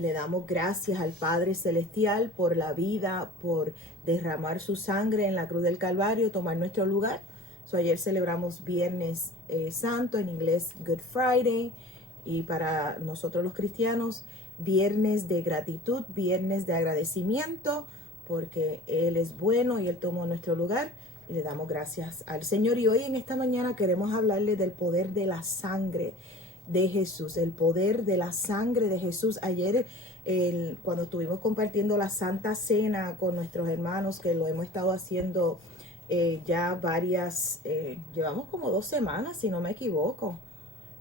le damos gracias al Padre Celestial por la vida, por derramar su sangre en la cruz del Calvario, tomar nuestro lugar. Ayer celebramos Viernes Santo, en inglés Good Friday, y para nosotros los cristianos, Viernes de gratitud, Viernes de agradecimiento, porque Él es bueno y Él tomó nuestro lugar. Y le damos gracias al Señor. Y hoy en esta mañana queremos hablarle del poder de la sangre de Jesús, el poder de la sangre de Jesús. Ayer, cuando estuvimos compartiendo la Santa Cena con nuestros hermanos, que lo hemos estado haciendo ya varias, llevamos como 2 semanas, si no me equivoco.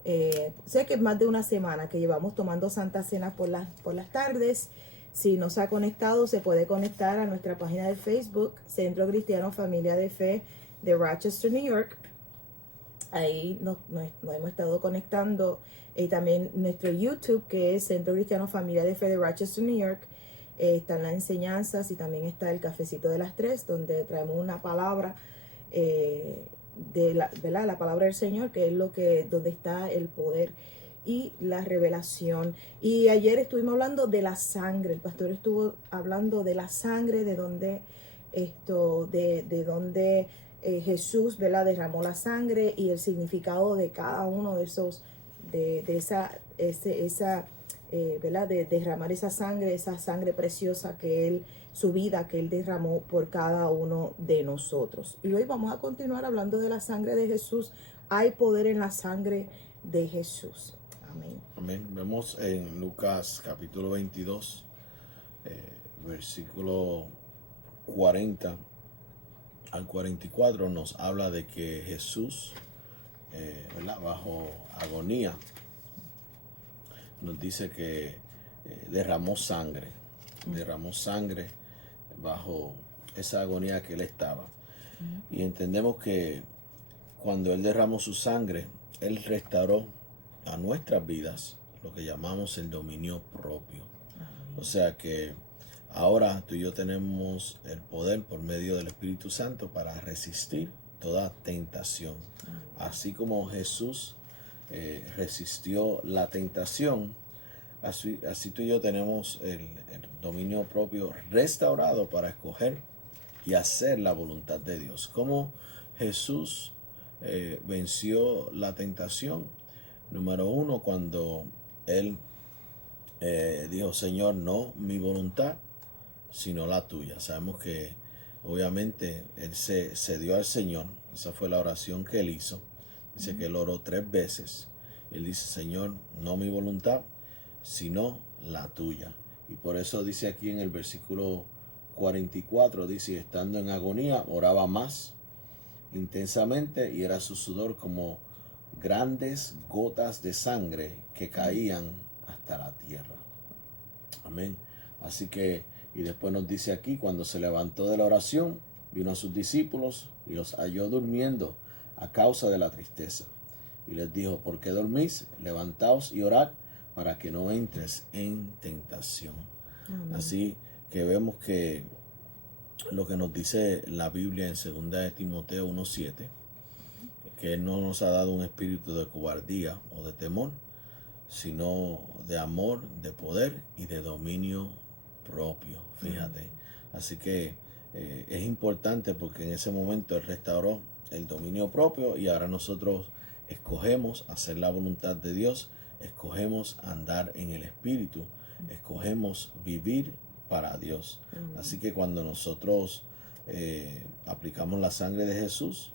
Sé que es más de una semana que llevamos tomando Santa Cena por las tardes. Si no se ha conectado, se puede conectar a nuestra página de Facebook, Centro Cristiano Familia de Fe de Rochester, New York. Ahí nos hemos estado conectando. También nuestro YouTube, que es Centro Cristiano Familia de Fe de Rochester, New York. Están las enseñanzas y también está el cafecito de las 3, donde traemos una palabra ¿verdad? La palabra del Señor, que es donde está el poder y la revelación. Y ayer estuvimos hablando de la sangre. El pastor estuvo hablando de la sangre, de donde Jesús, ¿verdad?, derramó la sangre, y el significado de cada uno de esos, ¿verdad?, de derramar esa sangre preciosa su vida que Él derramó por cada uno de nosotros. Y hoy vamos a continuar hablando de la sangre de Jesús. Hay poder en la sangre de Jesús. Amén. Amén. Vemos en Lucas capítulo 22, versículo 40 al 44, nos habla de que Jesús, ¿verdad?, bajo agonía, nos dice que derramó sangre bajo esa agonía que Él estaba. Y entendemos que cuando Él derramó su sangre, Él restauró a nuestras vidas lo que llamamos el dominio propio. O sea que ahora tú y yo tenemos el poder por medio del Espíritu Santo para resistir toda tentación. Así como Jesús resistió la tentación, así tú y yo tenemos el dominio propio restaurado para escoger y hacer la voluntad de Dios. ¿Cómo Jesús venció la tentación? Número 1, cuando Él dijo: Señor, no mi voluntad, sino la tuya. Sabemos que obviamente Él se dio al Señor. Esa fue la oración que Él hizo. Dice que Él oró 3 veces. Él dice: Señor, no mi voluntad, sino la tuya. Y por eso dice aquí en el versículo 44, dice: estando en agonía, oraba más intensamente, y era su sudor como grandes gotas de sangre que caían hasta la tierra. Amén. Así que, y después nos dice aquí: cuando se levantó de la oración, vino a sus discípulos y los halló durmiendo a causa de la tristeza. Y les dijo: ¿por qué dormís? Levantaos y orad para que no entres en tentación. Amén. Así que vemos que lo que nos dice la Biblia en 2 de Timoteo 1:7, que Él no nos ha dado un espíritu de cobardía o de temor, sino de amor, de poder y de dominio propio. Fíjate. Así que es importante, porque en ese momento Él restauró el dominio propio, y ahora nosotros escogemos hacer la voluntad de Dios, escogemos andar en el Espíritu, escogemos vivir para Dios. Así que cuando nosotros aplicamos la sangre de Jesús,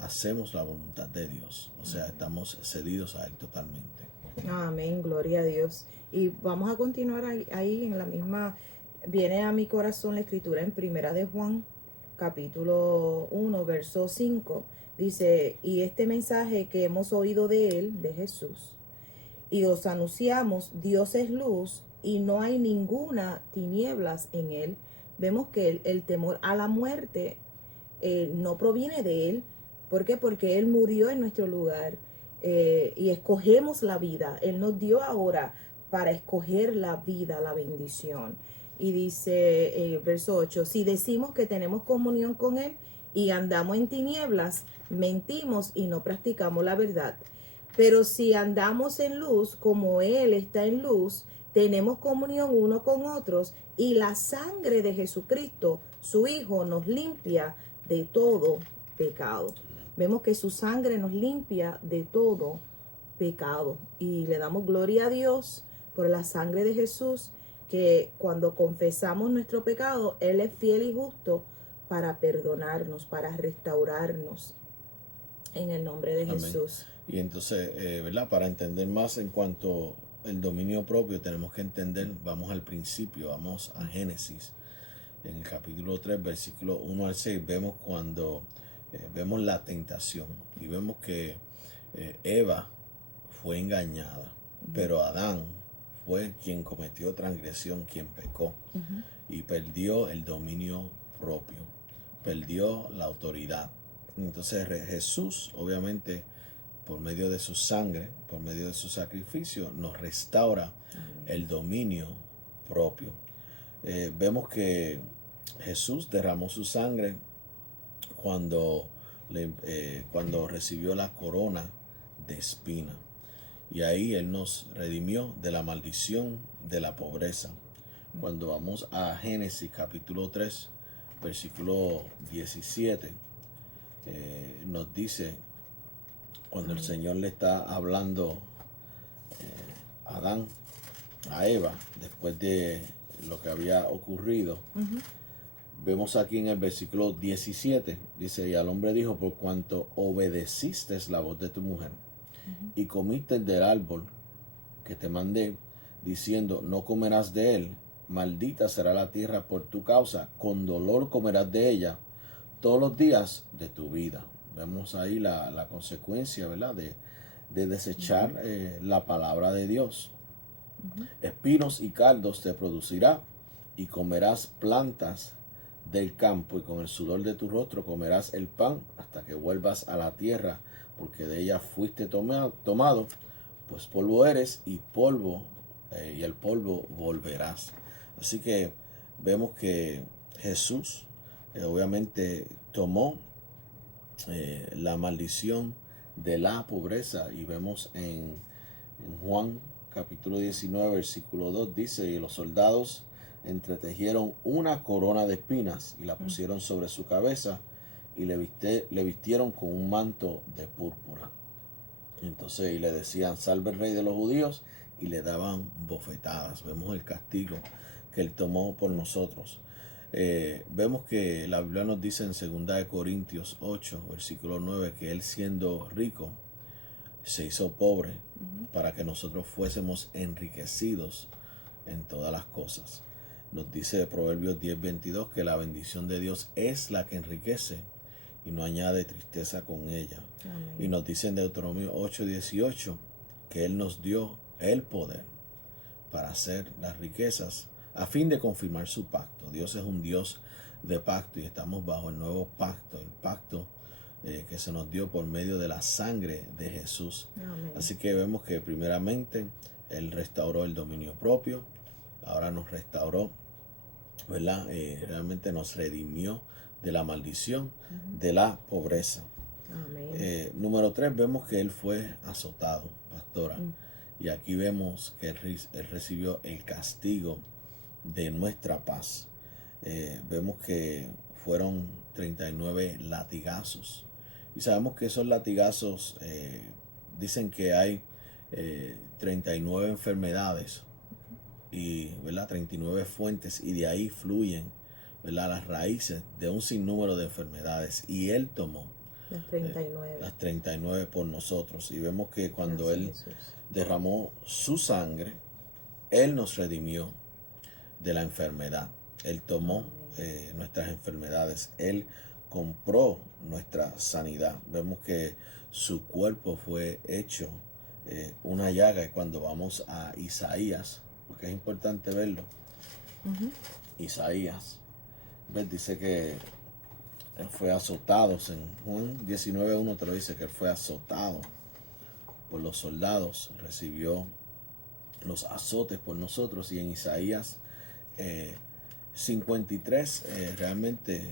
hacemos la voluntad de Dios. O sea, estamos cedidos a Él totalmente. Amén, gloria a Dios. Y vamos a continuar ahí en la misma. Viene a mi corazón la escritura en 1 de Juan, capítulo 1, verso 5. Dice: y este mensaje que hemos oído de Él, de Jesús, y os anunciamos, Dios es luz y no hay ninguna tinieblas en Él. Vemos que el temor a la muerte no proviene de Él. ¿Por qué? Porque Él murió en nuestro lugar, y escogemos la vida. Él nos dio ahora para escoger la vida, la bendición. Y dice verso 8: si decimos que tenemos comunión con Él y andamos en tinieblas, mentimos y no practicamos la verdad. Pero si andamos en luz, como Él está en luz, tenemos comunión uno con otros y la sangre de Jesucristo, su Hijo, nos limpia de todo pecado. Vemos que su sangre nos limpia de todo pecado y le damos gloria a Dios por la sangre de Jesús, que cuando confesamos nuestro pecado, Él es fiel y justo para perdonarnos, para restaurarnos en el nombre de Amén. Jesús. Y entonces, ¿verdad? Para entender más en cuanto al dominio propio, tenemos que entender, vamos al principio, vamos a Génesis. En el capítulo 3, versículo 1 al 6, vemos cuando vemos la tentación y vemos que Eva fue engañada, pero Adán fue quien cometió transgresión, quien pecó y perdió el dominio propio, perdió la autoridad. Entonces Jesús, obviamente, por medio de su sangre, por medio de su sacrificio, nos restaura el dominio propio. Vemos que Jesús derramó su sangre cuando recibió la corona de espina. Y ahí Él nos redimió de la maldición de la pobreza. Cuando vamos a Génesis capítulo 3, versículo 17, nos dice, cuando el Señor le está hablando a Adán, a Eva, después de lo que había ocurrido, vemos aquí en el versículo 17, dice, y al hombre dijo, por cuanto obedeciste la voz de tu mujer, y comiste del árbol que te mandé, diciendo, no comerás de él, maldita será la tierra por tu causa, con dolor comerás de ella todos los días de tu vida. Vemos ahí la consecuencia, ¿verdad? De desechar la palabra de Dios. Espinos y cardos te producirá, y comerás plantas del campo, y con el sudor de tu rostro comerás el pan hasta que vuelvas a la tierra, porque de ella fuiste tomado, pues polvo eres, y y el polvo volverás. Así que vemos que Jesús obviamente tomó la maldición de la pobreza, y vemos en Juan capítulo 19 versículo 2, dice, y los soldados entretejieron una corona de espinas y la pusieron sobre su cabeza, y le vistieron con un manto de púrpura. Entonces, y le decían, salve el rey de los judíos, y le daban bofetadas. Vemos el castigo que él tomó por nosotros. Vemos que la Biblia nos dice en 2 Corintios 8, versículo 9, que él, siendo rico, se hizo pobre para que nosotros fuésemos enriquecidos en todas las cosas. Nos dice Proverbios 10:22 que la bendición de Dios es la que enriquece y no añade tristeza con ella. Amén. Y nos dice en Deuteronomio 8:18 que Él nos dio el poder para hacer las riquezas a fin de confirmar su pacto. Dios es un Dios de pacto, y estamos bajo el nuevo pacto, el pacto que se nos dio por medio de la sangre de Jesús. Amén. Así que vemos que primeramente Él restauró el dominio propio, ahora nos restauró, ¿verdad? Realmente nos redimió de la maldición de la pobreza. Amén. Número 3, vemos que Él fue azotado, pastora. Y aquí vemos que Él recibió el castigo de nuestra paz. Vemos que fueron 39 latigazos. Y sabemos que esos latigazos dicen que hay 39 enfermedades y, ¿verdad? 39 fuentes, y de ahí fluyen, ¿verdad?, las raíces de un sinnúmero de enfermedades. Y Él tomó las 39 por nosotros. Y vemos que cuando Él derramó su sangre, Él nos redimió de la enfermedad. Él tomó nuestras enfermedades. Él compró nuestra sanidad. Vemos que su cuerpo fue hecho una llaga. Y cuando vamos a Isaías, porque es importante verlo, Isaías, ¿ves? Dice que Él fue azotado. En Juan 19:1 te lo dice, que Él fue azotado por los soldados, recibió los azotes por nosotros. Y en Isaías 53 realmente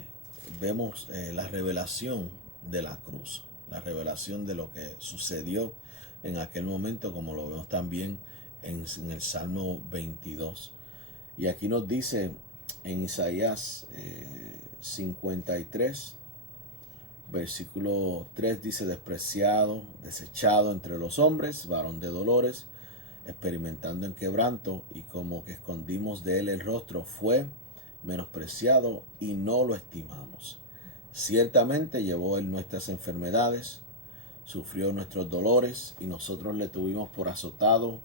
vemos la revelación de la cruz, la revelación de lo que sucedió en aquel momento, como lo vemos también en el Salmo 22. Y aquí nos dice en Isaías 53, versículo 3, dice: despreciado, desechado entre los hombres, varón de dolores, experimentando en quebranto, y como que escondimos de él el rostro, fue menospreciado y no lo estimamos. Ciertamente llevó él nuestras enfermedades, sufrió nuestros dolores, y nosotros le tuvimos por azotado,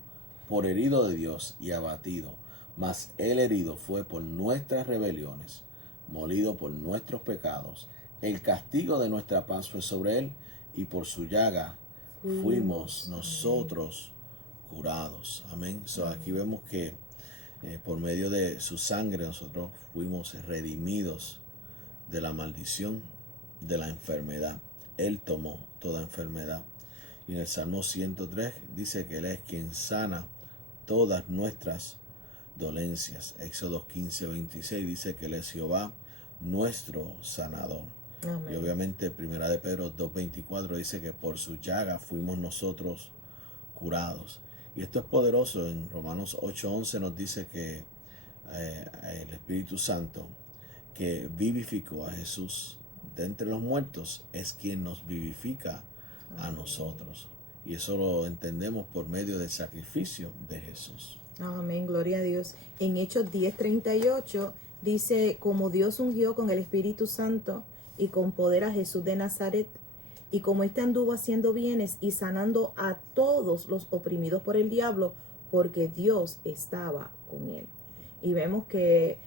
por herido de Dios y abatido. Mas él herido fue por nuestras rebeliones, molido por nuestros pecados. El castigo de nuestra paz fue sobre él, y por su llaga fuimos nosotros curados. Amén. So, aquí vemos que por medio de su sangre nosotros fuimos redimidos de la maldición, de la enfermedad. Él tomó toda enfermedad. Y en el Salmo 103 dice que Él es quien sana todas nuestras dolencias. Éxodo 15:26 dice que Él es Jehová, nuestro sanador. Amén. Y obviamente Primera de Pedro 2:24 dice que por su llaga fuimos nosotros curados. Y esto es poderoso. En Romanos 8:11 nos dice que el Espíritu Santo, que vivificó a Jesús de entre los muertos, es quien nos vivifica a nosotros. Y eso lo entendemos por medio del sacrificio de Jesús. Amén, gloria a Dios. En Hechos 10:38 dice: como Dios ungió con el Espíritu Santo y con poder a Jesús de Nazaret, y como éste anduvo haciendo bienes y sanando a todos los oprimidos por el diablo, porque Dios estaba con él. Y vemos que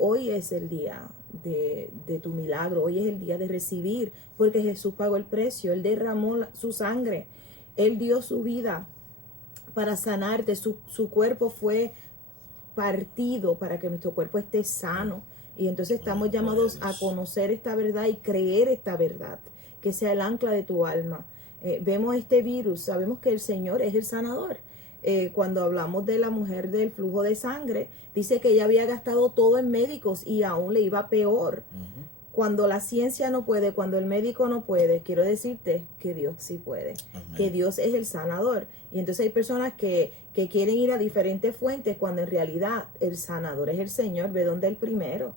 hoy es el día de tu milagro, hoy es el día de recibir, porque Jesús pagó el precio, Él derramó su sangre, Él dio su vida para sanarte, su cuerpo fue partido para que nuestro cuerpo esté sano. Y entonces estamos llamados a conocer esta verdad y creer esta verdad, que sea el ancla de tu alma. Vemos este virus, sabemos que el Señor es el sanador. Cuando hablamos de la mujer del flujo de sangre, dice que ella había gastado todo en médicos y aún le iba peor. Cuando la ciencia no puede, cuando el médico no puede, quiero decirte que Dios sí puede. Amén. Que Dios es el sanador. Y entonces hay personas que quieren ir a diferentes fuentes cuando en realidad el sanador es el Señor. Ve donde el primero.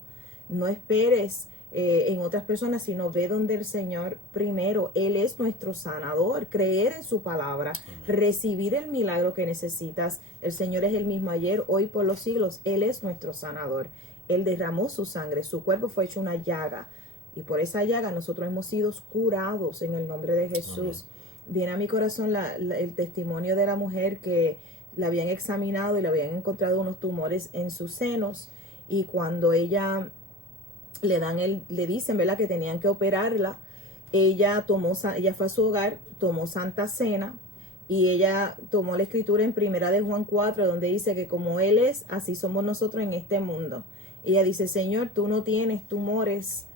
No esperes en otras personas, sino ve donde el Señor primero. Él es nuestro sanador. Creer en su palabra, recibir el milagro que necesitas. El Señor es el mismo ayer, hoy, por los siglos. Él es nuestro sanador. Él derramó su sangre, su cuerpo fue hecho una llaga, y por esa llaga nosotros hemos sido curados en el nombre de Jesús. Amén. Viene a mi corazón el testimonio de la mujer que la habían examinado y le habían encontrado unos tumores en sus senos, y cuando ella le dicen, ¿verdad?, que tenían que operarla, ella fue a su hogar, tomó Santa Cena, y ella tomó la escritura en Primera de Juan 4, donde dice que como Él es, así somos nosotros en este mundo. Ella dice: Señor, tú no tienes tumores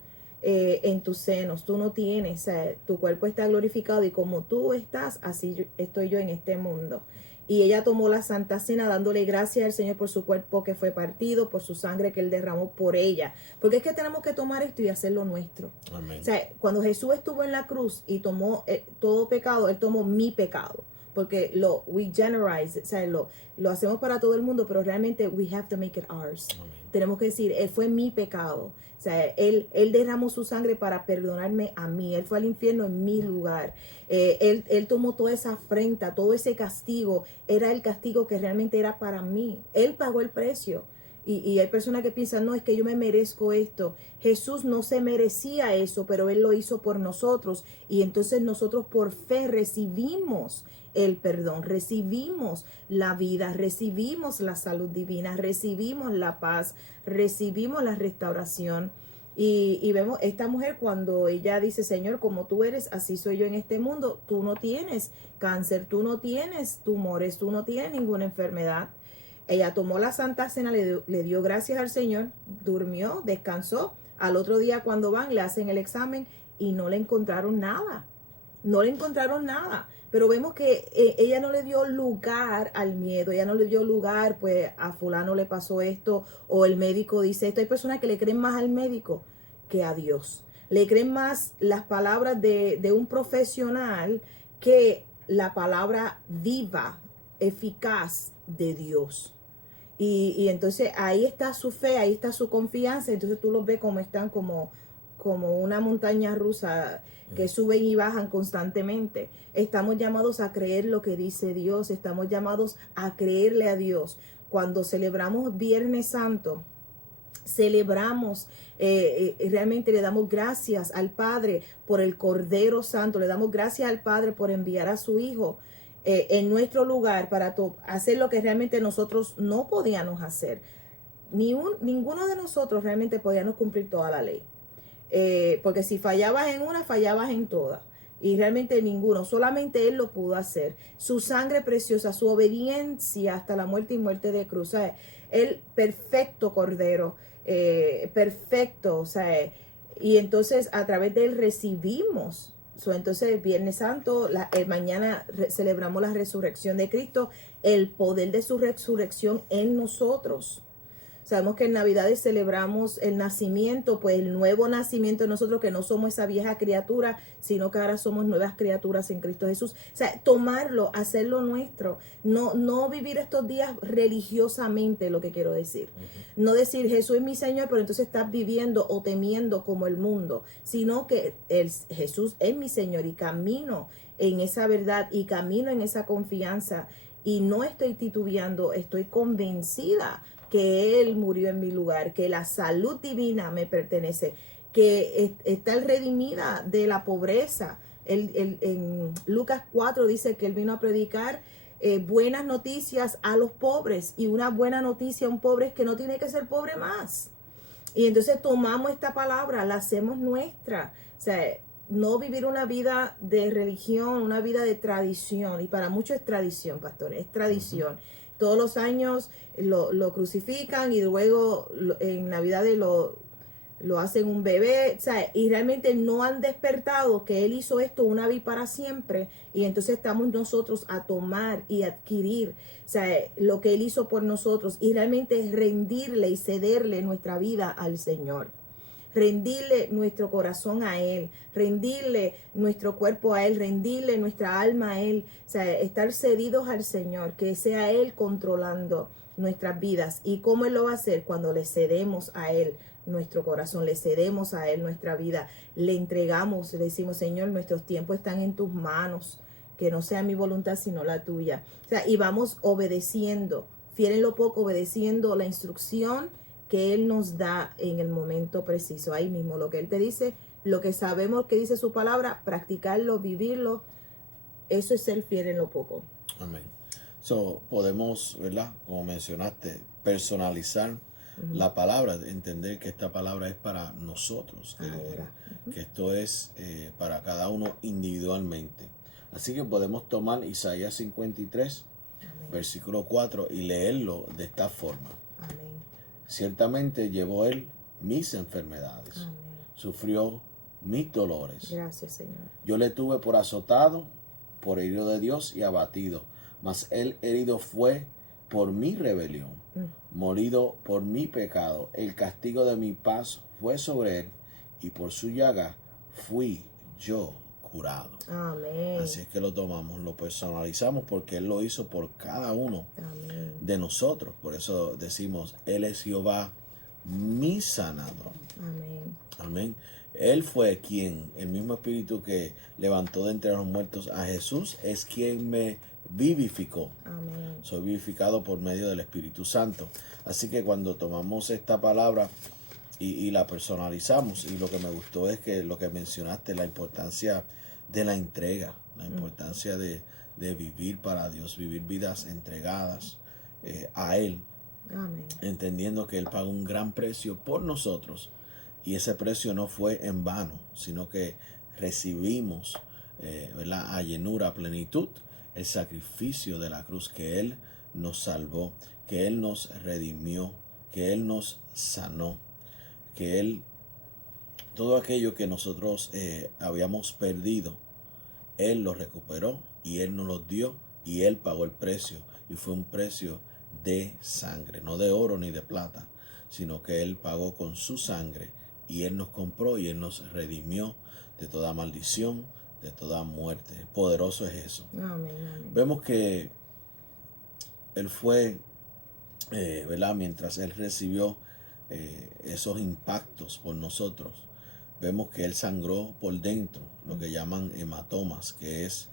en tus senos, tú no tienes, o sea, tu cuerpo está glorificado, y como tú estás, así estoy yo en este mundo. Y ella tomó la Santa Cena dándole gracias al Señor por su cuerpo que fue partido, por su sangre que Él derramó por ella. Porque es que tenemos que tomar esto y hacerlo nuestro. Amén. O sea, cuando Jesús estuvo en la cruz y tomó todo pecado, Él tomó mi pecado. Porque we generalize, o sea, lo hacemos para todo el mundo, pero realmente we have to make it ours. Amén. Tenemos que decir: Él fue mi pecado. O sea, Él derramó su sangre para perdonarme a mí. Él fue al infierno en mi lugar. Él tomó toda esa afrenta, todo ese castigo. Era el castigo que realmente era para mí. Él pagó el precio. Y hay personas que piensan: no, es que yo me merezco esto. Jesús no se merecía eso, pero Él lo hizo por nosotros. Y entonces nosotros por fe recibimos el perdón, recibimos la vida, recibimos la salud divina, recibimos la paz, recibimos la restauración. Y vemos esta mujer cuando ella dice: Señor, como tú eres, así soy yo en este mundo. Tú no tienes cáncer, tú no tienes tumores, tú no tienes ninguna enfermedad. Ella tomó la Santa Cena, le dio gracias al Señor, durmió, descansó. Al otro día cuando van, le hacen el examen y no le encontraron nada. No le encontraron nada. Pero vemos que ella no le dio lugar al miedo. Ella no le dio lugar, pues a fulano le pasó esto, o el médico dice esto. Hay personas que le creen más al médico que a Dios. Le creen más las palabras de un profesional que la palabra viva, eficaz de Dios. Y entonces ahí está su fe, ahí está su confianza. Entonces tú los ves como están como una montaña rusa que suben y bajan constantemente. Estamos llamados a creer lo que dice Dios, estamos llamados a creerle a Dios. Cuando celebramos Viernes Santo, celebramos, realmente le damos gracias al Padre por el Cordero Santo, le damos gracias al Padre por enviar a su Hijo en nuestro lugar para hacer lo que realmente nosotros no podíamos hacer. Ninguno de nosotros realmente podíamos cumplir toda la ley. Porque si fallabas en una, fallabas en todas. Y realmente ninguno, solamente Él lo pudo hacer. Su sangre preciosa, su obediencia hasta la muerte y muerte de cruz. O sea, el perfecto Cordero, perfecto. O sea, y entonces a través de Él recibimos. Entonces, Viernes Santo, mañana celebramos la resurrección de Cristo, el poder de su resurrección en nosotros. Sabemos que en Navidades celebramos el nacimiento, pues el nuevo nacimiento de nosotros, que no somos esa vieja criatura, sino que ahora somos nuevas criaturas en Cristo Jesús. O sea, tomarlo, hacerlo nuestro, no vivir estos días religiosamente, lo que quiero decir. No decir Jesús es mi Señor, pero entonces estás viviendo o temiendo como el mundo, sino que Jesús es mi Señor y camino en esa verdad y camino en esa confianza y no estoy titubeando, estoy convencida que Él murió en mi lugar, que la salud divina me pertenece, que está redimida de la pobreza. En Lucas 4 dice que Él vino a predicar buenas noticias a los pobres, y una buena noticia a un pobre es que no tiene que ser pobre más. Y entonces tomamos esta palabra, la hacemos nuestra. O sea, no vivir una vida de religión, una vida de tradición, y para muchos es tradición, pastores, es tradición. Todos los años lo crucifican y luego en Navidades lo hacen un bebé, o sea, y realmente no han despertado que Él hizo esto una vez para siempre, y entonces estamos nosotros a tomar y adquirir, o sea, lo que Él hizo por nosotros, y realmente rendirle y cederle nuestra vida al Señor. Rendirle nuestro corazón a Él, rendirle nuestro cuerpo a Él, rendirle nuestra alma a Él, o sea, estar cedidos al Señor, que sea Él controlando nuestras vidas. ¿Y cómo Él lo va a hacer? Cuando le cedemos a Él nuestro corazón, le cedemos a Él nuestra vida, le entregamos, le decimos, Señor, nuestros tiempos están en tus manos, que no sea mi voluntad sino la tuya. O sea, y vamos obedeciendo, fiel en lo poco, obedeciendo la instrucción que Él nos da en el momento preciso. Ahí mismo lo que Él te dice, lo que sabemos que dice su palabra, practicarlo, vivirlo, eso es ser fiel en lo poco. Amén. Podemos, ¿verdad? Como mencionaste, personalizar la palabra, entender que esta palabra es para nosotros, que esto es para cada uno individualmente. Así que podemos tomar Isaías 53, versículo 4, y leerlo de esta forma. Amén. Ciertamente llevó Él mis enfermedades, Amén. Sufrió mis dolores. Gracias, Señor. Yo le tuve por azotado, por herido de Dios y abatido, mas Él herido fue por mi rebelión, molido por mi pecado. El castigo de mi paz fue sobre Él, y por su llaga fui yo curado. Amén. Así es que lo tomamos, lo personalizamos, porque Él lo hizo por cada uno de nosotros. Por eso decimos, Él es Jehová, mi sanador. Amén. Amén. Él fue quien, el mismo Espíritu que levantó de entre los muertos a Jesús, es quien me vivificó. Amén. Soy vivificado por medio del Espíritu Santo. Así que cuando tomamos esta palabra y la personalizamos, y lo que me gustó es que lo que mencionaste, la importancia de la entrega, la importancia de vivir para Dios, vivir vidas entregadas a Él. Amén. Entendiendo que Él pagó un gran precio por nosotros, y ese precio no fue en vano, sino que recibimos a llenura, a plenitud, el sacrificio de la cruz, que Él nos salvó, que Él nos redimió, que Él nos sanó, que Él, todo aquello que nosotros habíamos perdido, Él lo recuperó y Él nos lo dio, y Él pagó el precio, y fue un precio de sangre, no de oro ni de plata, sino que Él pagó con su sangre, y Él nos compró y Él nos redimió de toda maldición, de toda muerte. Poderoso es eso. Amén, amén. Vemos que él fue, ¿verdad? Mientras él recibió esos impactos por nosotros, vemos que él sangró por dentro, lo que llaman hematomas, que es,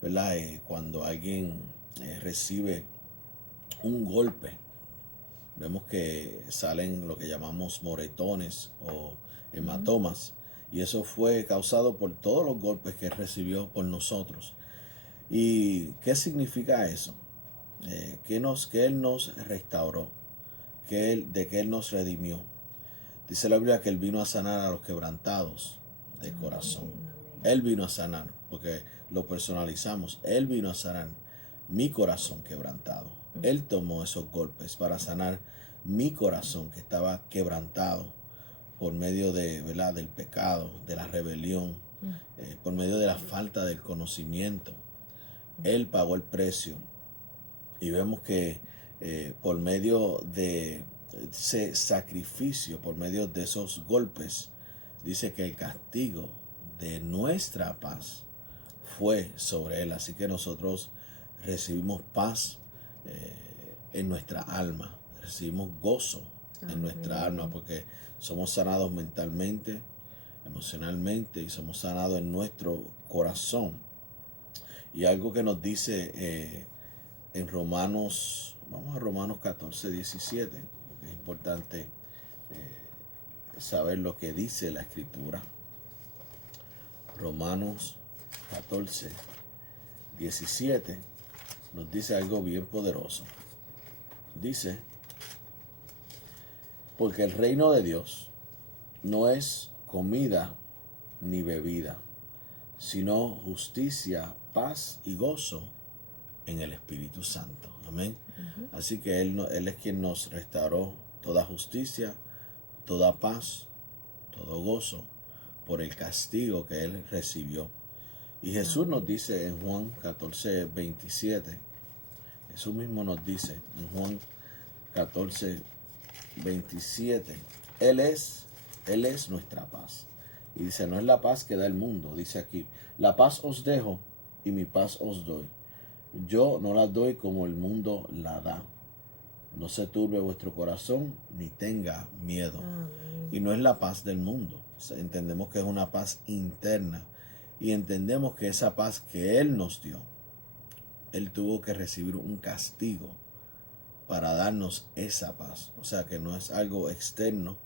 ¿verdad? Cuando alguien recibe un golpe, vemos que salen lo que llamamos moretones o hematomas, y eso fue causado por todos los golpes que él recibió por nosotros. ¿Y qué significa eso? Que él nos restauró, de que él nos redimió. Dice la Biblia que él vino a sanar a los quebrantados de corazón. Él vino a sanar, porque lo personalizamos. Él vino a sanar mi corazón quebrantado. Él tomó esos golpes para sanar mi corazón que estaba quebrantado por medio de, ¿verdad?, del pecado, de la rebelión, por medio de la falta del conocimiento. Él pagó el precio. Y vemos que por medio de ese sacrificio, por medio de esos golpes, dice que el castigo de nuestra paz fue sobre él. Así que nosotros recibimos paz en nuestra alma, recibimos gozo en nuestra alma, porque somos sanados mentalmente, emocionalmente, y somos sanados en nuestro corazón. Y algo que nos dice en Romanos, vamos a Romanos 14, 17, es importante saber lo que dice la Escritura. Romanos 14, 17 nos dice algo bien poderoso. Dice, porque el reino de Dios no es comida ni bebida, sino justicia, paz y gozo en el Espíritu Santo. Amén. Así que él es quien nos restauró toda justicia, toda paz, todo gozo por el castigo que él recibió. Y Jesús nos dice en Juan 14, 27, Jesús mismo nos dice en Juan 14, 27, Él es nuestra paz. Y dice, no es la paz que da el mundo, dice aquí, la paz os dejo y mi paz os doy. Yo no la doy como el mundo la da. No se turbe vuestro corazón ni tenga miedo. Amén. Y no es la paz del mundo. Entendemos que es una paz interna. Y entendemos que esa paz que Él nos dio, Él tuvo que recibir un castigo para darnos esa paz. O sea que no es algo externo,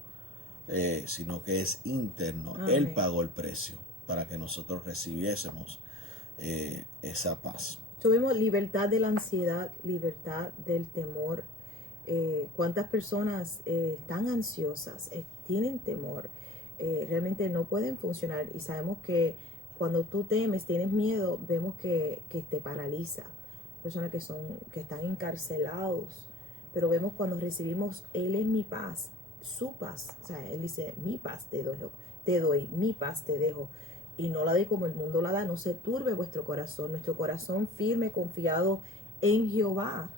sino que es interno. Amén. Él pagó el precio para que nosotros recibiésemos esa paz. Tuvimos libertad de la ansiedad, libertad del temor. ¿Cuántas personas están ansiosas, tienen temor, realmente no pueden funcionar? Y sabemos que cuando tú temes, tienes miedo, vemos que te paraliza. Personas que están encarcelados, pero vemos cuando recibimos, Él es mi paz, su paz. O sea, Él dice, mi paz te doy, mi paz te dejo. Y no la doy como el mundo la da. No se turbe vuestro corazón firme, confiado en Jehová.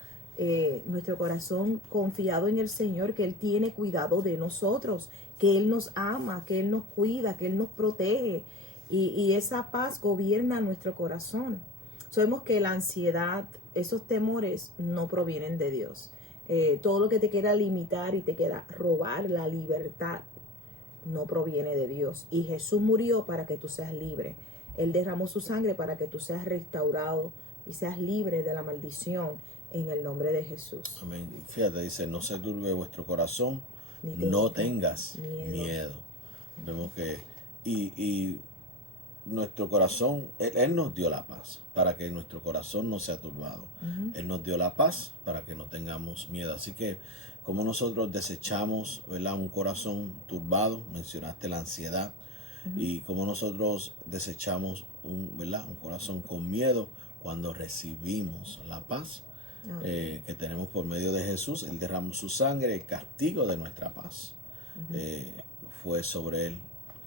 Nuestro corazón confiado en el Señor, que Él tiene cuidado de nosotros, que Él nos ama, que Él nos cuida, que Él nos protege. Y esa paz gobierna nuestro corazón. Sabemos que la ansiedad, esos temores no provienen de Dios. Todo lo que te quiera limitar y te quiera robar la libertad no proviene de Dios. Y Jesús murió para que tú seas libre. Él derramó su sangre para que tú seas restaurado y seas libre de la maldición en el nombre de Jesús. Amén. Fíjate, dice, no se turbe vuestro corazón, no tengas miedo. Vemos que y nuestro corazón, él nos dio la paz para que nuestro corazón no sea turbado. Él nos dio la paz para que no tengamos miedo. Así que como nosotros desechamos, ¿verdad?, un corazón turbado, mencionaste la ansiedad, y como nosotros desechamos un corazón con miedo cuando recibimos la paz que tenemos por medio de Jesús. Él derramó su sangre, el castigo de nuestra paz fue sobre él.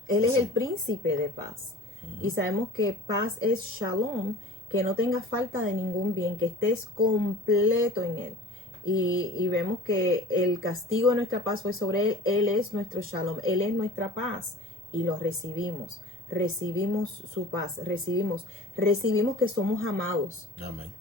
Él es el príncipe de paz. Y sabemos que paz es shalom, que no tengas falta de ningún bien, que estés completo en él. Y vemos que el castigo de nuestra paz fue sobre él. Él es nuestro shalom, él es nuestra paz y lo recibimos. recibimos su paz, recibimos que somos amados. Amén.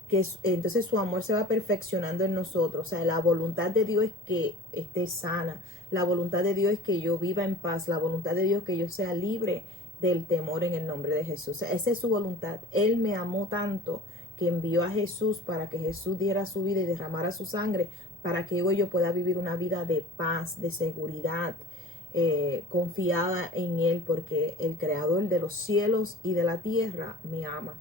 Entonces su amor se va perfeccionando en nosotros. O sea, la voluntad de Dios es que esté sana. La voluntad de Dios es que yo viva en paz. La voluntad de Dios es que yo sea libre del temor en el nombre de Jesús. O sea, esa es su voluntad. Él me amó tanto que envió a Jesús para que Jesús diera su vida y derramara su sangre para que yo pueda vivir una vida de paz, de seguridad, confiada en Él, porque el creador de los cielos y de la tierra me ama.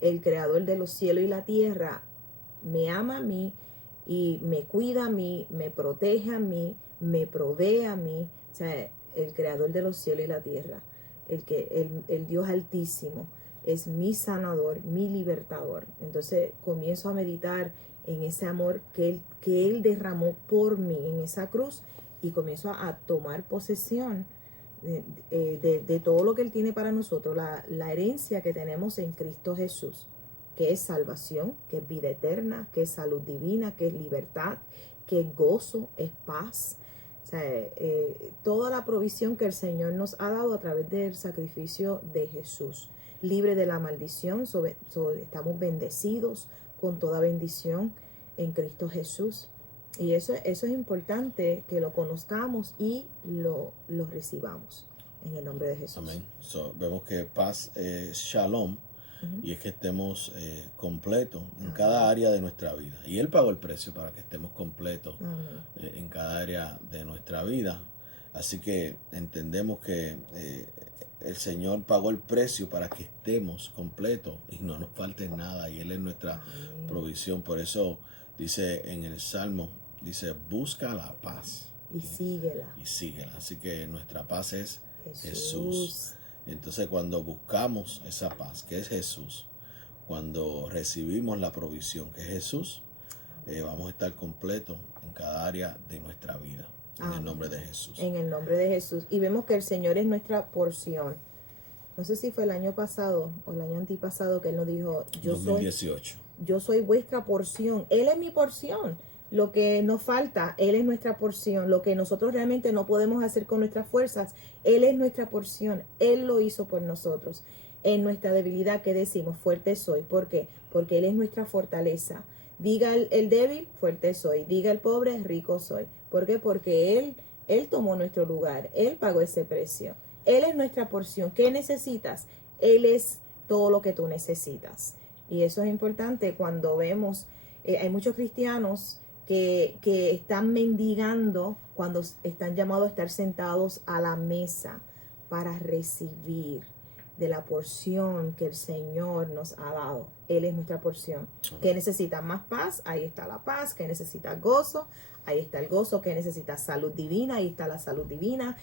El creador de los cielos y la tierra me ama a mí y me cuida a mí, me protege a mí, me provee a mí. O sea, el creador de los cielos y la tierra, el Dios altísimo, es mi sanador, mi libertador. Entonces comienzo a meditar en ese amor que Él derramó por mí en esa cruz, y comienzo a tomar posesión de todo lo que Él tiene para nosotros, la herencia que tenemos en Cristo Jesús, que es salvación, que es vida eterna, que es salud divina, que es libertad, que es gozo, es paz. O sea, toda la provisión que el Señor nos ha dado a través del sacrificio de Jesús, libre de la maldición, estamos bendecidos con toda bendición en Cristo Jesús. Y eso es importante que lo conozcamos y lo recibamos en el nombre de Jesús. Amén. Vemos que paz es shalom, y es que estemos completos en cada área de nuestra vida. Y Él pagó el precio para que estemos completos en cada área de nuestra vida. Así que entendemos que el Señor pagó el precio para que estemos completos y no nos falte nada. Y Él es nuestra provisión. Por eso dice en el Salmo, dice, busca la paz. Y síguela. Y síguela. Así que nuestra paz es Jesús. Entonces cuando buscamos esa paz, que es Jesús, cuando recibimos la provisión, que es Jesús, vamos a estar completos en cada área de nuestra vida. En el nombre de Jesús. En el nombre de Jesús. Y vemos que el Señor es nuestra porción. No sé si fue el año pasado o el año antipasado que Él nos dijo, 2018. Yo soy vuestra porción. Él es mi porción. Lo que nos falta, Él es nuestra porción. Lo que nosotros realmente no podemos hacer con nuestras fuerzas, Él es nuestra porción. Él lo hizo por nosotros. En nuestra debilidad, ¿qué decimos? Fuerte soy. ¿Por qué? Porque Él es nuestra fortaleza. Diga el débil, fuerte soy. Diga el pobre, rico soy. ¿Por qué? Porque Él tomó nuestro lugar. Él pagó ese precio. Él es nuestra porción. ¿Qué necesitas? Él es todo lo que tú necesitas. Y eso es importante cuando vemos, hay muchos cristianos que están mendigando cuando están llamados a estar sentados a la mesa para recibir de la porción que el Señor nos ha dado. Él es nuestra porción. ¿Qué necesita? Más paz, ahí está la paz. ¿Qué necesita? Gozo, ahí está el gozo. ¿Qué necesita? Salud divina, ahí está la salud divina.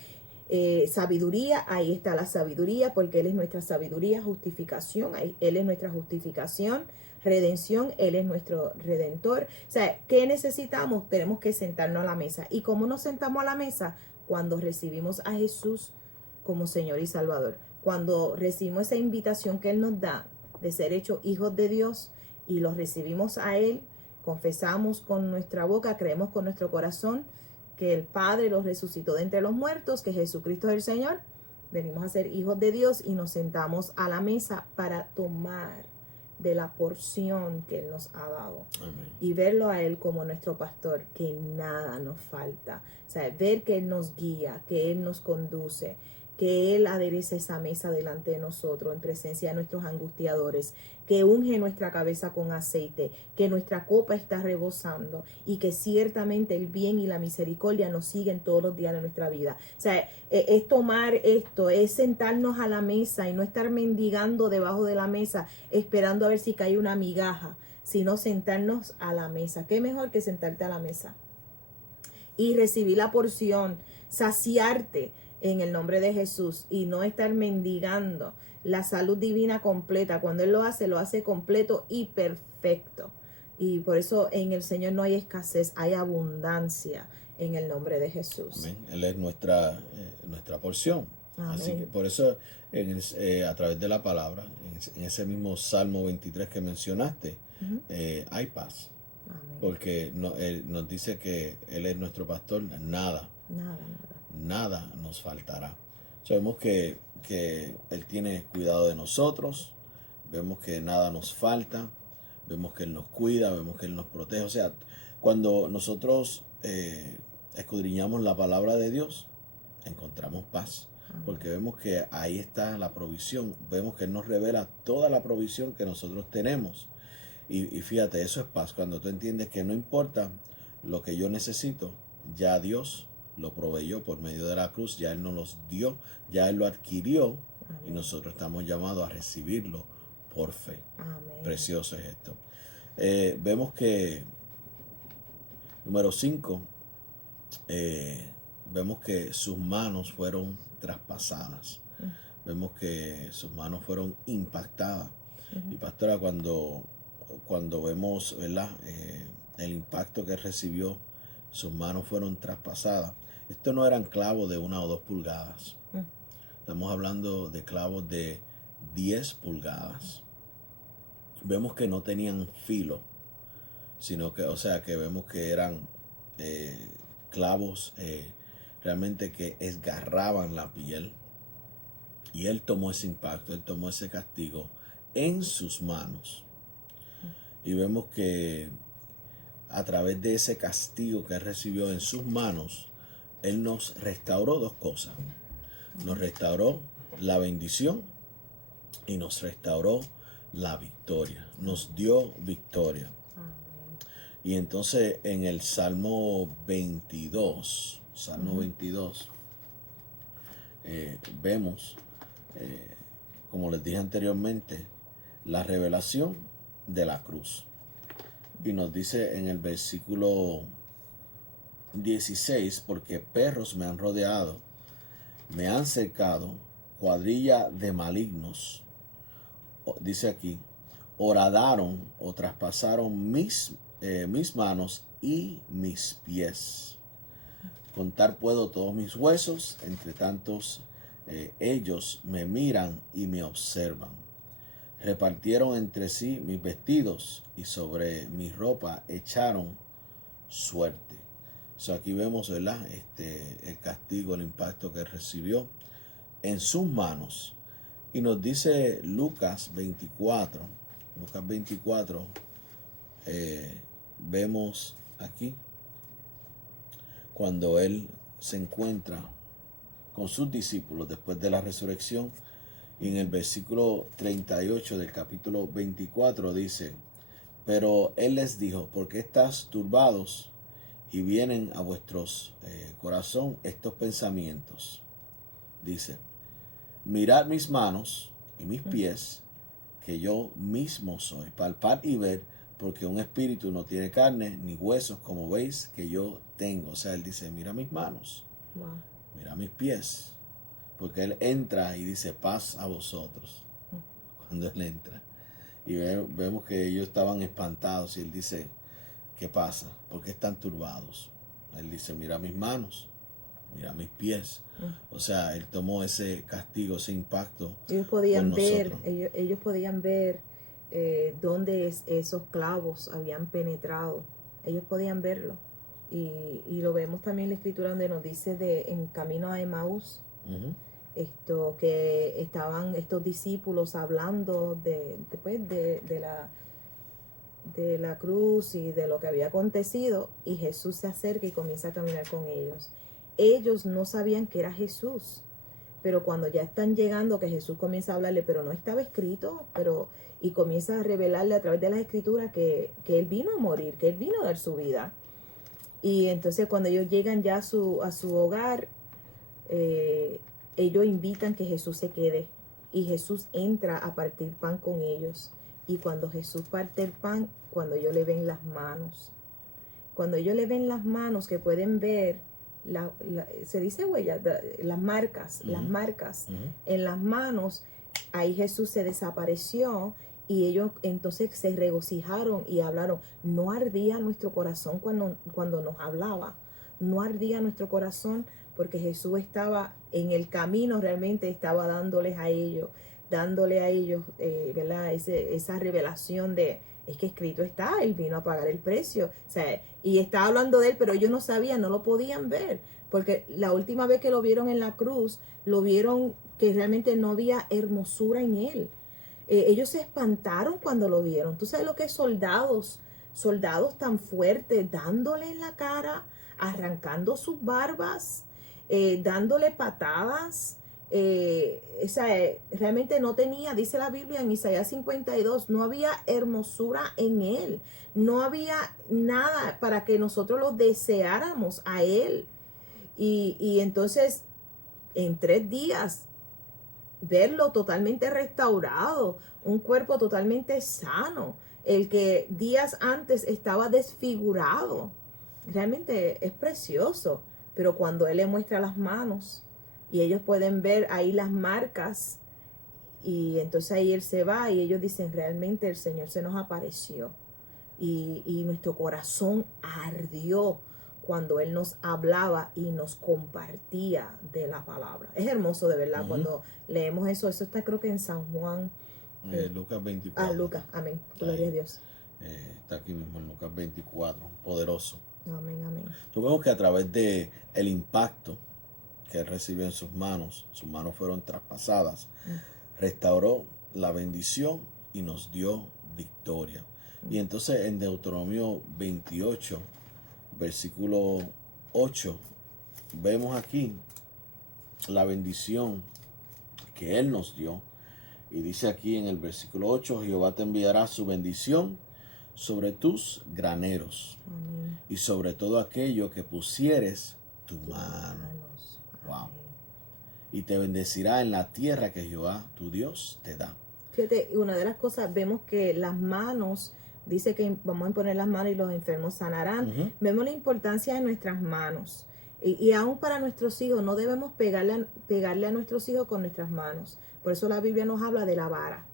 Sabiduría, ahí está la sabiduría, porque Él es nuestra sabiduría. Justificación, Él es nuestra justificación. Redención, Él es nuestro redentor. O sea, ¿qué necesitamos? Tenemos que sentarnos a la mesa. ¿Y cómo nos sentamos a la mesa? Cuando recibimos a Jesús como Señor y Salvador. Cuando recibimos esa invitación que Él nos da de ser hechos hijos de Dios y los recibimos a Él, confesamos con nuestra boca, creemos con nuestro corazón que el Padre los resucitó de entre los muertos, que Jesucristo es el Señor, venimos a ser hijos de Dios y nos sentamos a la mesa para tomar de la porción que Él nos ha dado. Amén. Y verlo a Él como nuestro pastor, que nada nos falta. O sea, ver que Él nos guía, que Él nos conduce, que Él adereza esa mesa delante de nosotros en presencia de nuestros angustiadores, que unge nuestra cabeza con aceite, que nuestra copa está rebosando y que ciertamente el bien y la misericordia nos siguen todos los días de nuestra vida. O sea, es tomar esto, es sentarnos a la mesa y no estar mendigando debajo de la mesa esperando a ver si cae una migaja, sino sentarnos a la mesa. ¿Qué mejor que sentarte a la mesa y recibir la porción, saciarte en el nombre de Jesús y no estar mendigando la salud divina completa? Cuando Él lo hace completo y perfecto. Y por eso en el Señor no hay escasez, hay abundancia en el nombre de Jesús. Amén. Él es nuestra porción. Amén. Así que por eso a través de la palabra, en ese mismo Salmo 23 que mencionaste, hay paz. Amén. Porque Él nos dice que Él es nuestro pastor, nada nos faltará. Sabemos que Él tiene cuidado de nosotros, vemos que nada nos falta, vemos que Él nos cuida, vemos que Él nos protege. O sea, cuando nosotros escudriñamos la palabra de Dios, encontramos paz, porque vemos que ahí está la provisión, vemos que Él nos revela toda la provisión que nosotros tenemos. Y fíjate, eso es paz, cuando tú entiendes que no importa lo que yo necesito, ya Dios lo proveyó por medio de la cruz, ya Él nos los dio, ya Él lo adquirió. Amén. Y nosotros estamos llamados a recibirlo por fe. Amén. Precioso es esto. Vemos que, número 5, vemos que sus manos fueron traspasadas. Vemos que sus manos fueron impactadas. Y pastora, cuando vemos, ¿verdad?, el impacto que recibió, sus manos fueron traspasadas. Estos no eran clavos de 1 o 2 pulgadas. Estamos hablando de clavos de 10 pulgadas. Vemos que no tenían filo, sino que, o sea, que vemos que eran clavos realmente que esgarraban la piel. Y Él tomó ese impacto, Él tomó ese castigo en sus manos. Y vemos que a través de ese castigo que Él recibió en sus manos, Él nos restauró 2 cosas. Nos restauró la bendición y nos restauró la victoria. Nos dio victoria. Y entonces en el Salmo 22, vemos, como les dije anteriormente, la revelación de la cruz. Y nos dice en el versículo 16, porque perros me han rodeado, me han cercado, cuadrilla de malignos, dice aquí, horadaron o traspasaron mis manos y mis pies. Contar puedo todos mis huesos, entre tantos ellos me miran y me observan. Repartieron entre sí mis vestidos y sobre mi ropa echaron suerte. Aquí vemos, ¿verdad?, el castigo, el impacto que recibió en sus manos. Y nos dice Lucas 24, vemos aquí cuando Él se encuentra con sus discípulos después de la resurrección. Y en el versículo 38 del capítulo 24 dice, pero Él les dijo, ¿por qué estás turbados y vienen a vuestros corazón estos pensamientos? Dice, mirad mis manos y mis pies, que yo mismo soy. Palpad y ver, porque un espíritu no tiene carne ni huesos, como veis que yo tengo. O sea, Él dice, mira mis manos, mira mis pies. Porque Él entra y dice, paz a vosotros, cuando Él entra. Y vemos que ellos estaban espantados y Él dice, ¿qué pasa? ¿Por qué están turbados? Él dice, mira mis manos, mira mis pies. O sea, Él tomó ese castigo, ese impacto. Ellos podían ver dónde esos clavos habían penetrado. Ellos podían verlo. Y lo vemos también en la escritura donde nos dice en camino a Emaús. Que estaban estos discípulos hablando después de la cruz y de lo que había acontecido, y Jesús se acerca y comienza a caminar con ellos. Ellos no sabían que era Jesús, pero cuando ya están llegando, que Jesús comienza a hablarle, pero no estaba escrito, y comienza a revelarle a través de las escrituras que Él vino a morir, que Él vino a dar su vida. Y entonces cuando ellos llegan ya a su hogar, ellos invitan que Jesús se quede, y Jesús entra a partir pan con ellos. Y cuando Jesús parte el pan, cuando ellos le ven las manos, que pueden ver, se dice huella, las marcas, en las manos, ahí Jesús se desapareció. Y ellos entonces se regocijaron y hablaron. No ardía nuestro corazón cuando nos hablaba. No ardía nuestro corazón, porque Jesús estaba en el camino, realmente estaba dándole a ellos, ¿verdad? Esa revelación de es que escrito está, Él vino a pagar el precio. O sea, y estaba hablando de Él, pero ellos no sabían, no lo podían ver. Porque la última vez que lo vieron en la cruz, lo vieron que realmente no había hermosura en Él. Ellos se espantaron cuando lo vieron. ¿Tú sabes lo que es soldados tan fuertes, dándole en la cara, arrancando sus barbas, dándole patadas? Realmente no tenía, dice la Biblia en Isaías 52, no había hermosura en Él. No había nada para que nosotros lo deseáramos a Él. Y entonces, en 3 días, verlo totalmente restaurado, un cuerpo totalmente sano, el que días antes estaba desfigurado, realmente es precioso. Pero cuando Él le muestra las manos y ellos pueden ver ahí las marcas, y entonces ahí Él se va y ellos dicen, realmente el Señor se nos apareció, y nuestro corazón ardió cuando Él nos hablaba y nos compartía de la palabra. Es hermoso de verdad cuando leemos eso. Eso está creo que en San Juan. Lucas 24. Lucas, amén. Gloria a Dios. Está aquí mismo en Lucas 24, poderoso. Amén, amén. Tú vemos que a través de el impacto que Él recibió en sus manos fueron traspasadas, restauró la bendición y nos dio victoria. Y entonces en Deuteronomio 28, versículo 8, vemos aquí la bendición que Él nos dio. Y dice aquí en el versículo 8, Jehová te enviará su bendición sobre tus graneros. Amén. Y sobre todo aquello que pusieres tu mano. Wow. Y te bendecirá en la tierra que Jehová tu Dios te da. Fíjate, una de las cosas, vemos que las manos, dice que vamos a poner las manos y los enfermos sanarán. Vemos la importancia de nuestras manos. Y aún para nuestros hijos, no debemos pegarle a nuestros hijos con nuestras manos. Por eso la Biblia nos habla de la vara.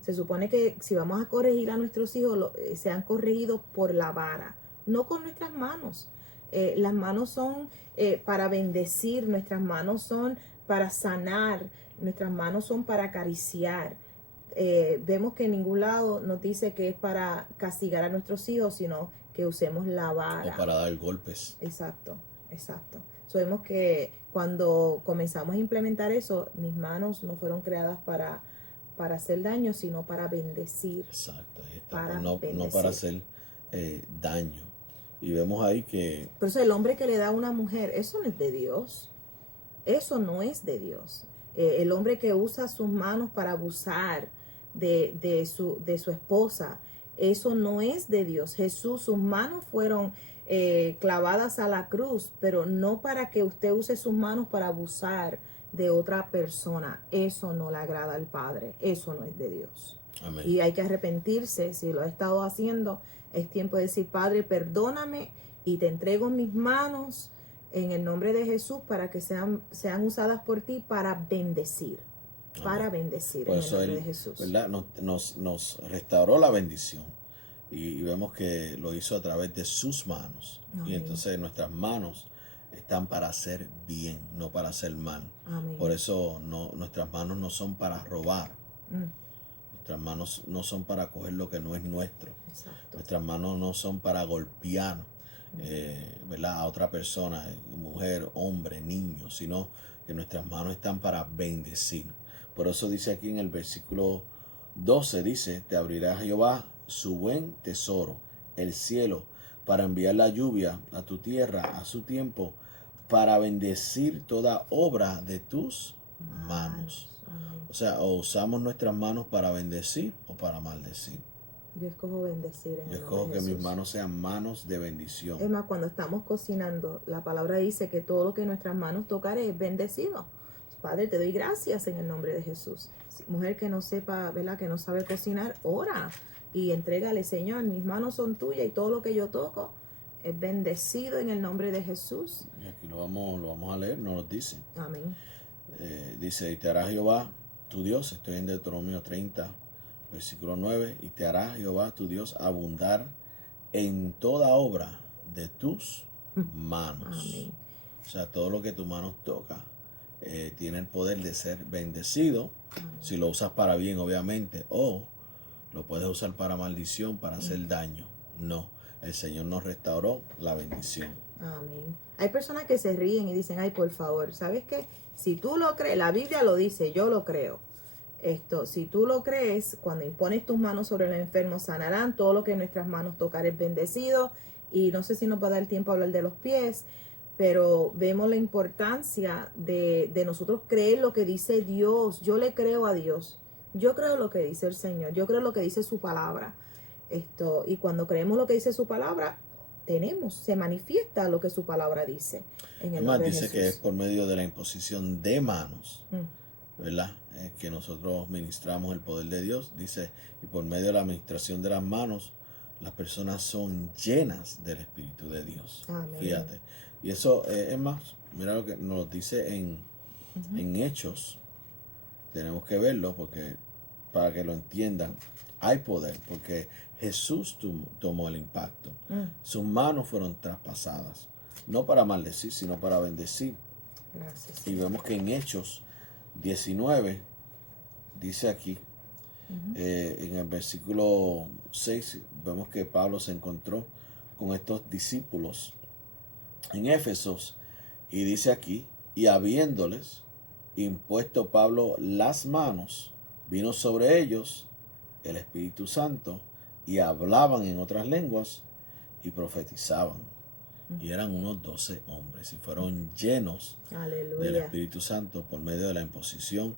Se supone que si vamos a corregir a nuestros hijos, sean corregidos por la vara, no con nuestras manos. Las manos son para bendecir, nuestras manos son para sanar, nuestras manos son para acariciar. Vemos que en ningún lado nos dice que es para castigar a nuestros hijos, sino que usemos la vara. O para dar golpes. Exacto. Sabemos que cuando comenzamos a implementar eso, mis manos no fueron creadas para hacer daño, sino para bendecir. Exacto, ahí está. No para hacer daño. Y vemos ahí que... Por eso el hombre que le da a una mujer, eso no es de Dios. Eso no es de Dios. El hombre que usa sus manos para abusar de su esposa, eso no es de Dios. Jesús, sus manos fueron clavadas a la cruz, pero no para que usted use sus manos para abusar de otra persona. Eso no le agrada al Padre. Eso no es de Dios. Amén. Y hay que arrepentirse. Si lo ha estado haciendo, es tiempo de decir, Padre, perdóname y te entrego mis manos en el nombre de Jesús para que sean usadas por ti para bendecir. Amén. Para bendecir por en el nombre de Jesús. ¿Verdad? Nos restauró la bendición. Y vemos que lo hizo a través de sus manos. Amén. Y entonces nuestras manos están para hacer bien, no para hacer mal. Amén. Por eso nuestras manos no son para robar. Nuestras manos no son para coger lo que no es nuestro. Exacto. Nuestras manos no son para golpear ¿verdad? A otra persona, mujer, hombre, niño, sino que nuestras manos están para bendecir. Por eso dice aquí en el versículo 12, dice, te abrirá Jehová su buen tesoro, el cielo, para enviar la lluvia a tu tierra a su tiempo, para bendecir toda obra de tus manos. O sea, o usamos nuestras manos para bendecir o para maldecir. Yo escojo bendecir. Yo escojo que mis manos sean manos de bendición. Es más, cuando estamos cocinando, la palabra dice que todo lo que nuestras manos tocare es bendecido. Padre, te doy gracias en el nombre de Jesús. Mujer que no sepa, ¿verdad? Que no sabe cocinar, ora y entrégale, Señor, mis manos son tuyas y todo lo que yo toco es bendecido en el nombre de Jesús. Y aquí lo vamos a leer, nos lo dice. Amén. Dice, y te hará Jehová tu Dios, estoy en Deuteronomio 30, versículo 9, y te hará Jehová tu Dios abundar en toda obra de tus manos. Amén. O sea, todo lo que tu mano toca tiene el poder de ser bendecido. Amén. Si lo usas para bien, obviamente, o lo puedes usar para maldición, para hacer daño. No, el Señor nos restauró la bendición. Amén. Hay personas que se ríen y dicen, ay, por favor, ¿sabes qué? Si tú lo crees, la Biblia lo dice, yo lo creo. Si tú lo crees, cuando impones tus manos sobre los enfermos, sanarán. Todo lo que en nuestras manos tocar es bendecido. Y no sé si nos va a dar tiempo a hablar de los pies, pero vemos la importancia de nosotros creer lo que dice Dios. Yo le creo a Dios. Yo creo lo que dice el Señor. Yo creo lo que dice su palabra. Y cuando creemos lo que dice su palabra, se manifiesta lo que su palabra dice. Además dice que es por medio de la imposición de manos, ¿verdad? Que nosotros ministramos el poder de Dios. Dice, y por medio de la administración de las manos, las personas son llenas del Espíritu de Dios. Amén. Fíjate. Y eso es más, mira lo que nos dice en Hechos. Tenemos que verlo porque para que lo entiendan, hay poder, porque Jesús tomó el impacto. Sus manos fueron traspasadas, no para maldecir, sino para bendecir. Gracias. Y vemos que en Hechos 19, dice aquí, en el versículo 6, vemos que Pablo se encontró con estos discípulos en Éfesos, y dice aquí, y habiéndoles impuesto Pablo las manos, vino sobre ellos el Espíritu Santo, y hablaban en otras lenguas y profetizaban. Y eran unos 12 hombres y fueron llenos Aleluya. del Espíritu Santo por medio de la imposición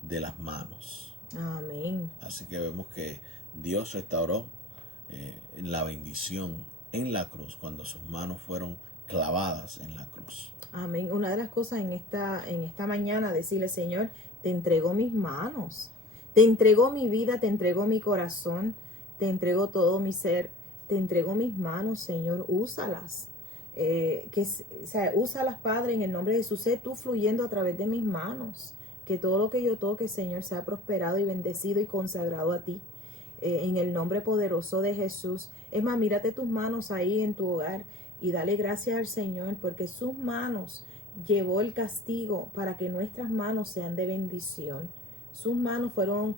de las manos. Amén. Así que vemos que Dios restauró la bendición en la cruz cuando sus manos fueron clavadas en la cruz. Amén. Una de las cosas en esta mañana, decirle, Señor, te entrego mis manos, te entrego mi vida, te entrego mi corazón, te entrego todo mi ser, te entrego mis manos, Señor, úsalas. Úsalas, Padre, en el nombre de Jesús. Sé tú fluyendo a través de mis manos. Que todo lo que yo toque, Señor, sea prosperado y bendecido y consagrado a ti. En el nombre poderoso de Jesús. Es más, mírate tus manos ahí en tu hogar y dale gracias al Señor, porque sus manos llevó el castigo para que nuestras manos sean de bendición. Sus manos fueron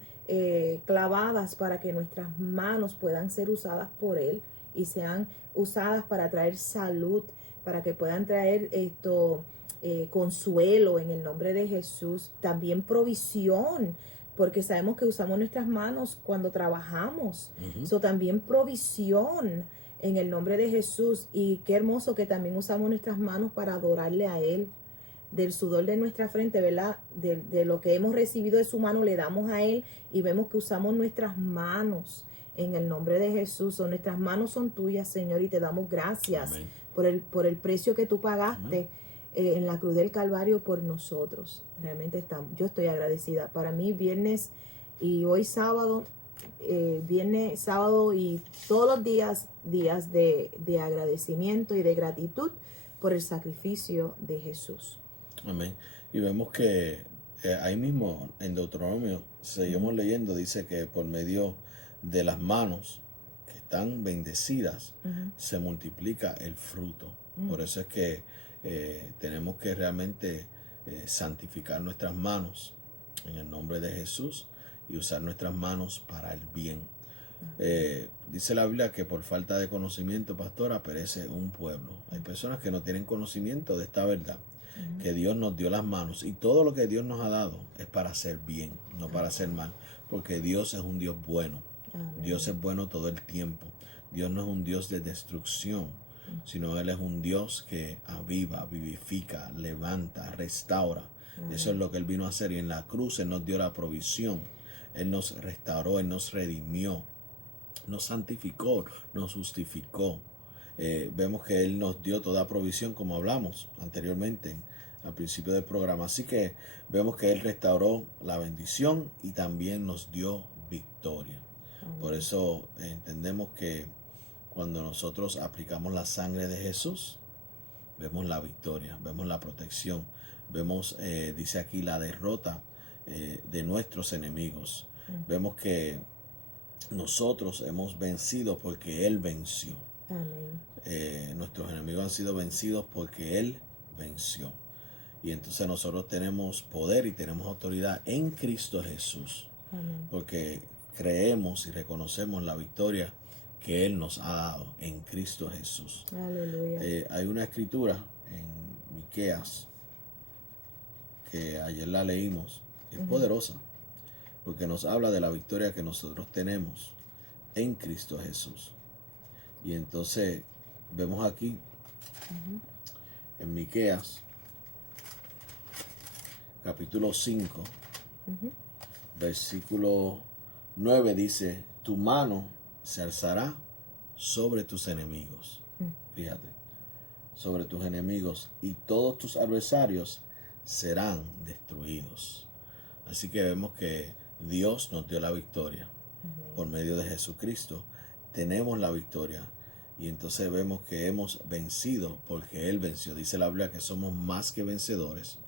clavadas para que nuestras manos puedan ser usadas por Él y sean usadas para traer salud, para que puedan traer consuelo en el nombre de Jesús. También provisión, porque sabemos que usamos nuestras manos cuando trabajamos. También provisión en el nombre de Jesús. Y qué hermoso que también usamos nuestras manos para adorarle a Él. Del sudor de nuestra frente, ¿verdad? De lo que hemos recibido de su mano, le damos a Él y vemos que usamos nuestras manos en el nombre de Jesús. Nuestras manos son tuyas, Señor, y te damos gracias por el precio que tú pagaste en la cruz del Calvario por nosotros. Realmente yo estoy agradecida. Para mí, viernes y hoy sábado, viernes, sábado y todos los días de agradecimiento y de gratitud por el sacrificio de Jesús. Amén. Y vemos que ahí mismo en Deuteronomio, seguimos leyendo, dice que por medio de las manos que están bendecidas, se multiplica el fruto. Por eso es que tenemos que realmente santificar nuestras manos en el nombre de Jesús y usar nuestras manos para el bien. Dice la Biblia que por falta de conocimiento, pastora, perece un pueblo. Hay personas que no tienen conocimiento de esta verdad, que Dios nos dio las manos, y todo lo que Dios nos ha dado es para hacer bien, no para hacer mal, porque Dios es un Dios bueno. Amén. Dios es bueno todo el tiempo. Dios no es un Dios de destrucción, sino Él es un Dios que aviva, vivifica, levanta, restaura. Eso es lo que Él vino a hacer, y en la cruz Él nos dio la provisión. Él nos restauró, Él nos redimió, nos santificó, nos justificó. Vemos que Él nos dio toda provisión, como hablamos anteriormente al principio del programa. Así que vemos que Él restauró la bendición y también nos dio victoria. Por eso entendemos que cuando nosotros aplicamos la sangre de Jesús, vemos la victoria, vemos la protección, vemos, dice aquí, la derrota de nuestros enemigos. Vemos que nosotros hemos vencido porque Él venció. Nuestros enemigos han sido vencidos porque Él venció. Y entonces nosotros tenemos poder y tenemos autoridad en Cristo Jesús. Porque creemos y reconocemos la victoria que Él nos ha dado en Cristo Jesús. Aleluya. Hay una escritura en Miqueas que ayer la leímos, que es poderosa, porque nos habla de la victoria que nosotros tenemos en Cristo Jesús. Y entonces vemos aquí en Miqueas capítulo 5 versículo 9 dice: tu mano se alzará sobre tus enemigos. Fíjate, sobre tus enemigos, y todos tus adversarios serán destruidos. Así que vemos que Dios nos dio la victoria. Por medio de Jesucristo tenemos la victoria. Y entonces vemos que hemos vencido porque Él venció. Dice la Biblia que somos más que vencedores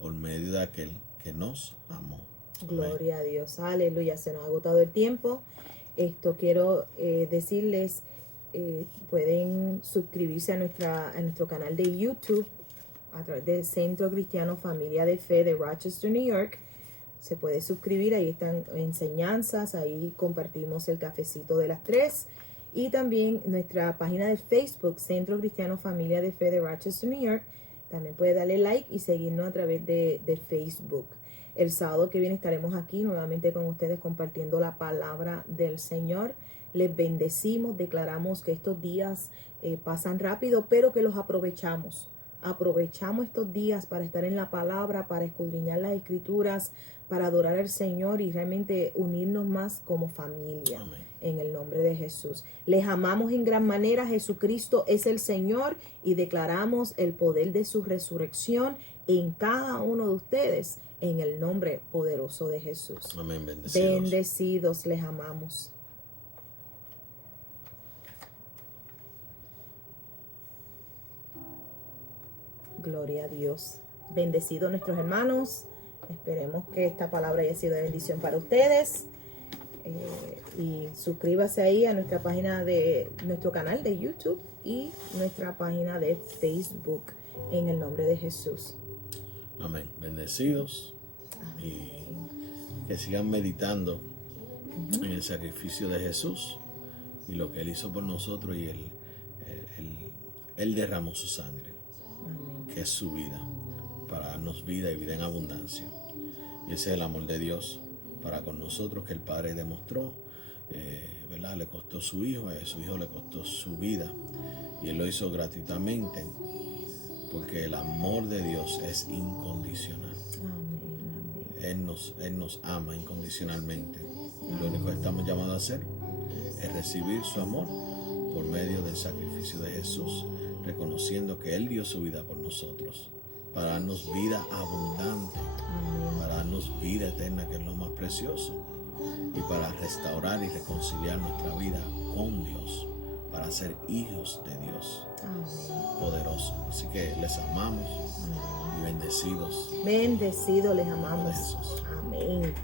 por medio de aquel que nos amó. Gloria a Dios. Aleluya. Se nos ha agotado el tiempo. Quiero decirles, pueden suscribirse a nuestro canal de YouTube a través del Centro Cristiano Familia de Fe de Rochester, New York. Se puede suscribir, ahí están enseñanzas, ahí compartimos el cafecito de las 3. Y también nuestra página de Facebook, Centro Cristiano Familia de Fe de Rochester, New York. También puede darle like y seguirnos a través de Facebook. El sábado que viene estaremos aquí nuevamente con ustedes compartiendo la palabra del Señor. Les bendecimos, declaramos que estos días pasan rápido, pero que los aprovechamos. Aprovechamos estos días para estar en la palabra, para escudriñar las escrituras, para adorar al Señor y realmente unirnos más como familia. Amén. En el nombre de Jesús. Les amamos en gran manera. Jesucristo es el Señor y declaramos el poder de su resurrección en cada uno de ustedes en el nombre poderoso de Jesús. Amén. Bendecidos. Bendecidos, les amamos. Gloria a Dios. Bendecidos nuestros hermanos. Esperemos que esta palabra haya sido de bendición para ustedes. Y suscríbase ahí a nuestra página de nuestro canal de YouTube y nuestra página de Facebook en el nombre de Jesús. Amén. Bendecidos. Y que sigan meditando en el sacrificio de Jesús y lo que Él hizo por nosotros, y Él derramó su sangre, que es su vida, para darnos vida y vida en abundancia. Y ese es el amor de Dios para con nosotros, que el Padre demostró, ¿verdad? Le costó su hijo, a su hijo le costó su vida, y Él lo hizo gratuitamente, porque el amor de Dios es incondicional. Él nos ama incondicionalmente, y lo único que estamos llamados a hacer es recibir su amor por medio del sacrificio de Jesús, reconociendo que Él dio su vida por nosotros, para darnos vida abundante, para darnos vida eterna, que es lo más precioso, y para restaurar y reconciliar nuestra vida con Dios, para ser hijos de Dios poderoso. Así que les amamos y bendecidos. Bendecidos, les amamos. Jesús. Amén.